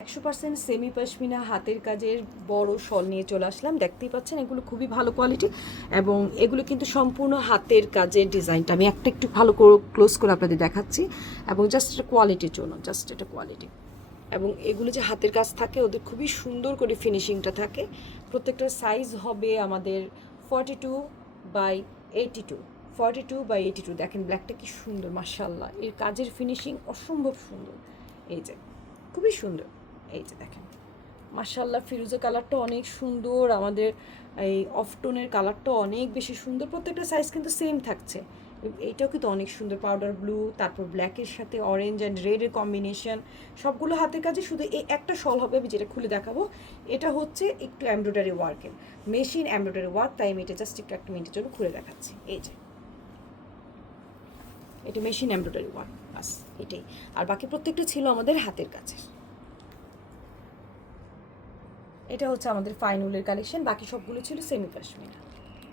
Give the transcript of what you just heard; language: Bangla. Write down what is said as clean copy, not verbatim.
100% সেমি পশমিনা হাতের কাজের বড় শল নিয়ে চলে আসলাম। দেখতেই পাচ্ছেন এগুলো খুবই ভালো কোয়ালিটি এবং এগুলো কিন্তু সম্পূর্ণ হাতের কাজের ডিজাইনটা আমি একটু ভালো করে ক্লোজ করে আপনাদের দেখাচ্ছি এবং জাস্ট এটা কোয়ালিটির জন্য, জাস্ট এটা কোয়ালিটি। এবং এগুলো যে হাতের কাজ থাকে ওদের খুবই সুন্দর করে ফিনিশিংটা থাকে। প্রত্যেকটার সাইজ হবে আমাদের 42/82, 42/82। দেখেন ব্ল্যাকটা কি সুন্দর, মাশাআল্লাহ, এর কাজের ফিনিশিং অসম্ভব সুন্দর। এই যে খুবই সুন্দর, এই যে দেখেন মাশাআল্লাহ, ফিরোজা কালারটা অনেক সুন্দর, আমাদের এই অফটোনের কালারটা অনেক বেশি সুন্দর। প্রত্যেকটা সাইজ কিন্তু সেম থাকছে। এইটাও কিন্তু অনেক সুন্দর, পাউডার ব্লু, তারপর ব্ল্যাকের সাথে অরেঞ্জ অ্যান্ড রেডের কম্বিনেশন, সবগুলো হাতের কাছে। শুধু এই একটা শল হবে, আমি যেটা খুলে দেখাবো। এটা হচ্ছে একটু এমব্রয়ডারি ওয়ার্কের, মেশিন এমব্রয়ডারি ওয়ার্ক, তাই আমি এটা জাস্ট একটু একটা মিনিটের জন্য খুলে দেখাচ্ছি। এই যে এটা মেশিন এমব্রয়ডারি ওয়ার্ক, বাস এটাই। আর বাকি প্রত্যেকটা ছিল আমাদের হাতের কাছে। এটা হচ্ছে আমাদের ফাইন উলের কালেকশন, বাকি সবগুলো ছিল সেমি কাশ্মীর।